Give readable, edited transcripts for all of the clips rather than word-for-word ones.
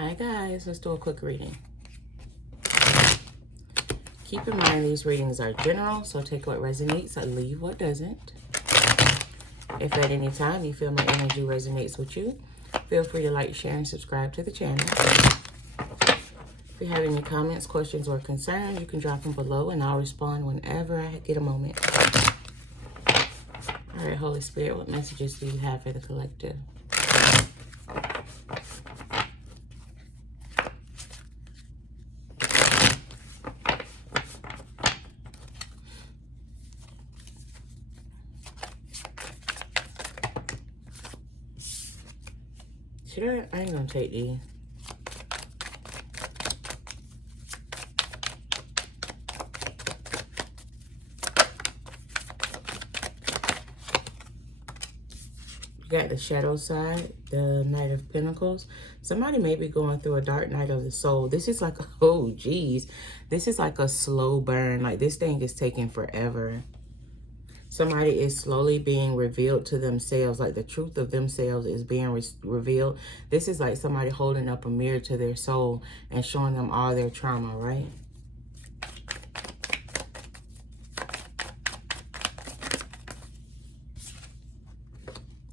Hi guys, let's do a quick reading. Keep in mind these readings are general, so take what resonates and leave what doesn't. If at any time you feel my energy resonates with you, feel free to like, share, and subscribe to the channel. If you have any comments, questions, or concerns, you can drop them below and I'll respond whenever I get a moment. All right, Holy Spirit, what messages do you have for the collective? I ain't gonna take these. You got the shadow side, the Knight of Pentacles. Somebody may be going through a dark night of the soul. This is like, oh geez, this is like a slow burn. Like this thing is taking forever. Somebody is slowly being revealed to themselves, like the truth of themselves is being revealed. This is like somebody holding up a mirror to their soul and showing them all their trauma, right?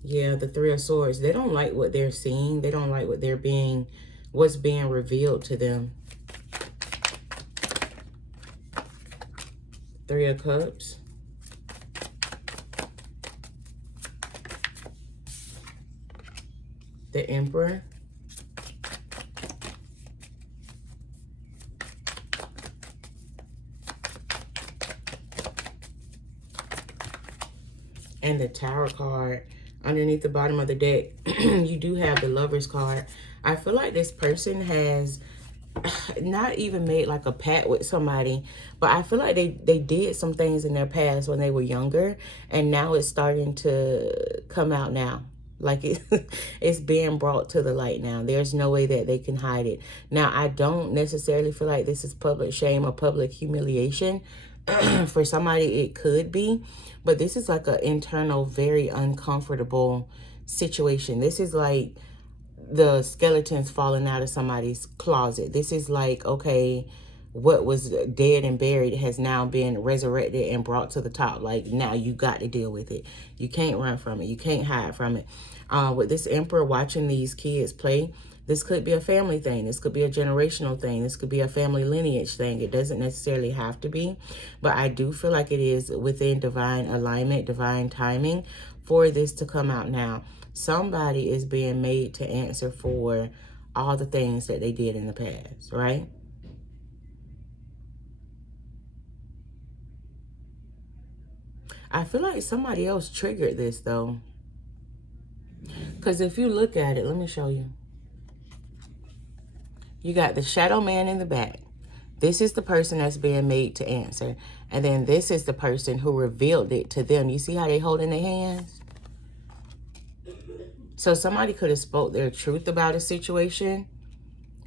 Yeah, the Three of Swords. They don't like what they're seeing. They don't like what what's being revealed to them. Three of Cups. The Emperor. And the Tower card. Underneath the bottom of the deck, you do have the Lover's card. I feel like this person has not even made like a pact with somebody, but I feel like they did some things in their past when they were younger, and now it's starting to come out now. Like it's being brought to the light now. There's no way that they can hide it. Now, I don't necessarily feel like this is public shame or public humiliation. For somebody, it could be. But this is like an internal, very uncomfortable situation. This is like the skeletons falling out of somebody's closet. This is like, okay, what was dead and buried has now been resurrected and brought to the top. Like, now you got to deal with it. You can't run from it. You can't hide from it. With this Emperor watching these kids play, this could be a family thing. This could be a generational thing. This could be a family lineage thing. It doesn't necessarily have to be, but I do feel like it is within divine alignment, divine timing for this to come out now. Somebody is being made to answer for all the things that they did in the past, right? I feel like somebody else triggered this, though. Because if you look at it, let me show you. You got the shadow man in the back. This is the person that's being made to answer. And then this is the person who revealed it to them. You see how they hold in their hands? So somebody could have spoke their truth about a situation,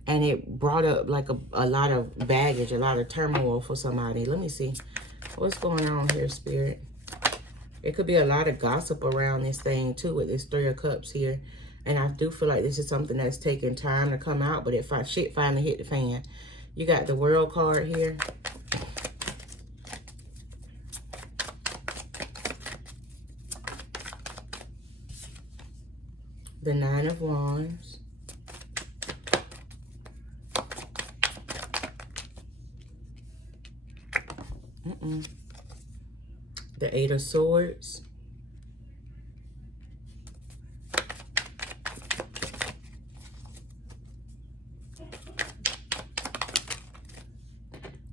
and it brought up like a lot of baggage, a lot of turmoil for somebody. Let me see. What's going on here, Spirit? It could be a lot of gossip around this thing, too, with this Three of Cups here. And I do feel like this is something that's taking time to come out, but shit finally hit the fan. You got the World card here. The Nine of Wands. The Eight of Swords.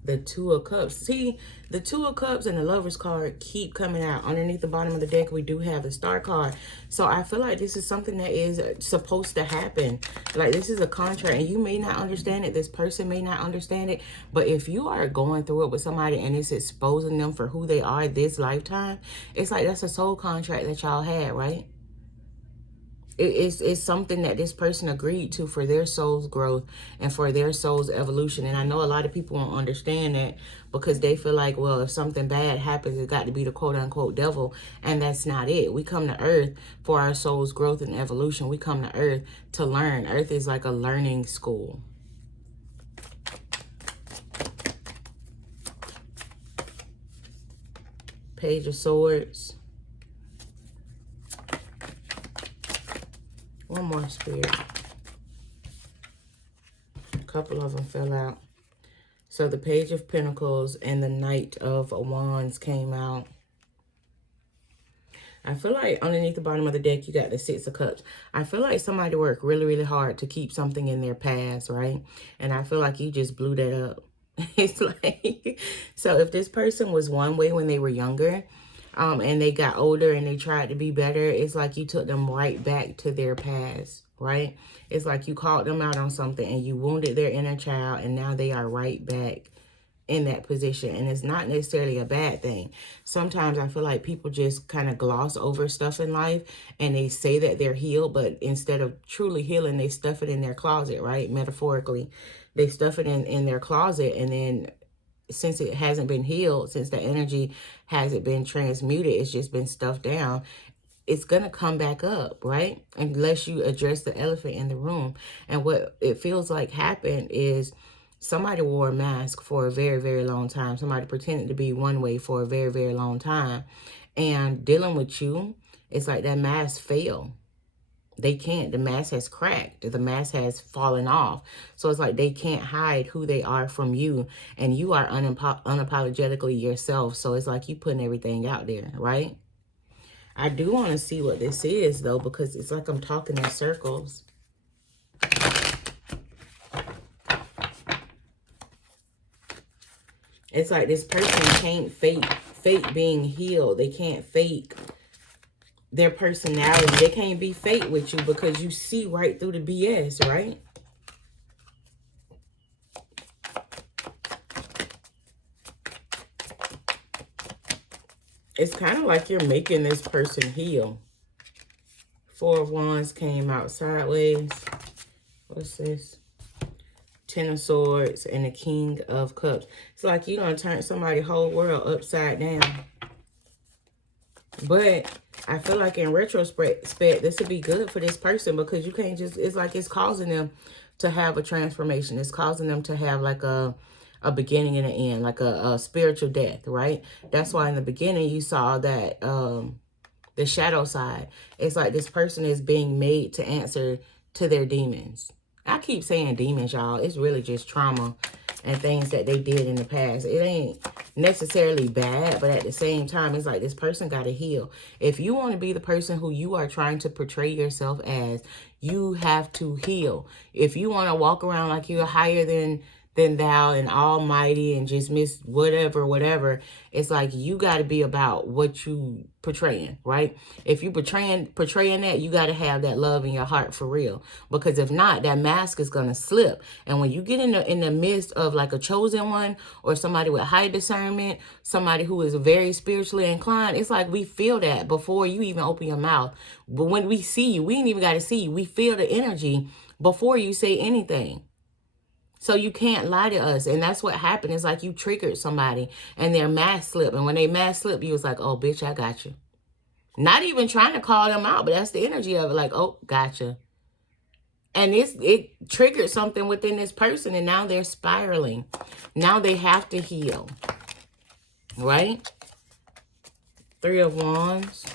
The Two of Cups. See, the Two of Cups and the Lover's card keep coming out. Underneath the bottom of the deck, we do have the Star card. So I feel like this is something that is supposed to happen. Like, this is a contract, and you may not understand it. This person may not understand it. But if you are going through it with somebody and it's exposing them for who they are this lifetime, it's like that's a soul contract that y'all had, right? It's something that this person agreed to for their soul's growth and for their soul's evolution. And I know a lot of people won't understand that because they feel like, well, if something bad happens, it got to be the quote unquote devil. And that's not it. We come to earth for our soul's growth and evolution. We come to earth to learn. Earth is like a learning school. Page of Swords. One more, Spirit. A couple of them fell out. So the Page of Pentacles and the Knight of Wands came out. I feel like underneath the bottom of the deck, you got the Six of Cups. I feel like somebody worked really, really hard to keep something in their past, right? And I feel like you just blew that up. It's like, so if this person was one way when they were younger, and they got older and they tried to be better, it's like you took them right back to their past, right? It's like you called them out on something and you wounded their inner child, and now they are right back in that position. And it's not necessarily a bad thing. Sometimes I feel like people just kind of gloss over stuff in life and they say that they're healed, but instead of truly healing, they stuff it in their closet, right? Metaphorically, they stuff it in their closet, and then since it hasn't been healed, since the energy hasn't been transmuted, it's just been stuffed down, it's going to come back up, right? Unless you address the elephant in the room. And what it feels like happened is somebody wore a mask for a very, very long time. Somebody pretended to be one way for a very, very long time. And dealing with you, it's like that mask failed. They can't. The mask has cracked. The mask has fallen off. So it's like they can't hide who they are from you. And you are unapologetically yourself. So it's like you putting everything out there, right? I do want to see what this is, though, because it's like I'm talking in circles. It's like this person can't fake being healed. They can't fake their personality. They can't be fake with you because you see right through the BS, right? It's kind of like you're making this person heal. Four of Wands came out sideways. What's this? Ten of Swords and the King of Cups. It's like you're going to turn somebody's whole world upside down. But I feel like in retrospect, this would be good for this person because you can't just, it's like it's causing them to have a transformation. It's causing them to have like a beginning and an end, like a spiritual death, right? That's why in the beginning you saw that the shadow side. It's like this person is being made to answer to their demons. I keep saying demons, y'all. It's really just trauma and things that they did in the past. It ain't necessarily bad, but at the same time, it's like this person got to heal. If you want to be the person who you are trying to portray yourself as, you have to heal. If you want to walk around like you're higher than thou and almighty and just miss whatever, it's like you got to be about what you portraying, right? If you portraying that, you got to have that love in your heart for real, because if not, that mask is going to slip. And when you get in the midst of like a chosen one or somebody with high discernment, somebody who is very spiritually inclined, it's like we feel that before you even open your mouth. But when we see you, we ain't even got to see you. We feel the energy before you say anything. So you can't lie to us. And that's what happened. It's like you triggered somebody and their mask slip. And when they mask slip, you was like, oh, bitch, I got you. Not even trying to call them out, but that's the energy of it. Like, oh, gotcha. And it triggered something within this person. And now they're spiraling. Now they have to heal. Right? Three of Wands.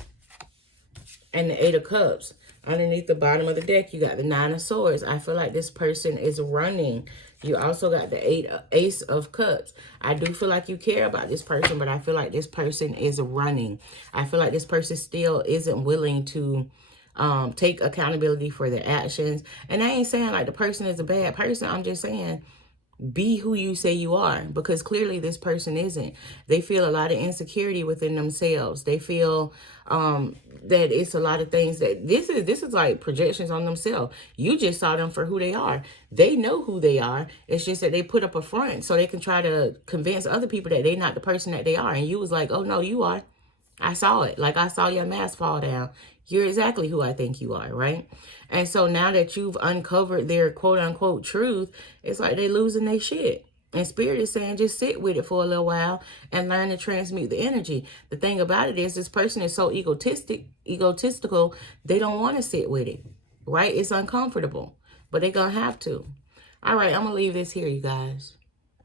And the Eight of Cups. Underneath the bottom of the deck, you got the Nine of Swords. I feel like this person is running. You also got the Ace of Cups. I do feel like you care about this person, but I feel like this person is running. I feel like this person still isn't willing to take accountability for their actions. And I ain't saying like the person is a bad person. I'm just saying be who you say you are, because clearly this person isn't. They feel a lot of insecurity within themselves. They feel that it's a lot of things that this is like projections on themselves. You just saw them for who they are. They know who they are. It's just that they put up a front so they can try to convince other people that they're not the person that they are. And you was like, oh no, you are. I saw it. Like I saw your mask fall down. You're exactly who I think you are, right? And so now that you've uncovered their quote unquote truth, it's like they losing their shit. And Spirit is saying just sit with it for a little while and learn to transmute the energy. The thing about it is this person is so egotistical, they don't want to sit with it, right? It's uncomfortable, but they're going to have to. All right, I'm going to leave this here, you guys.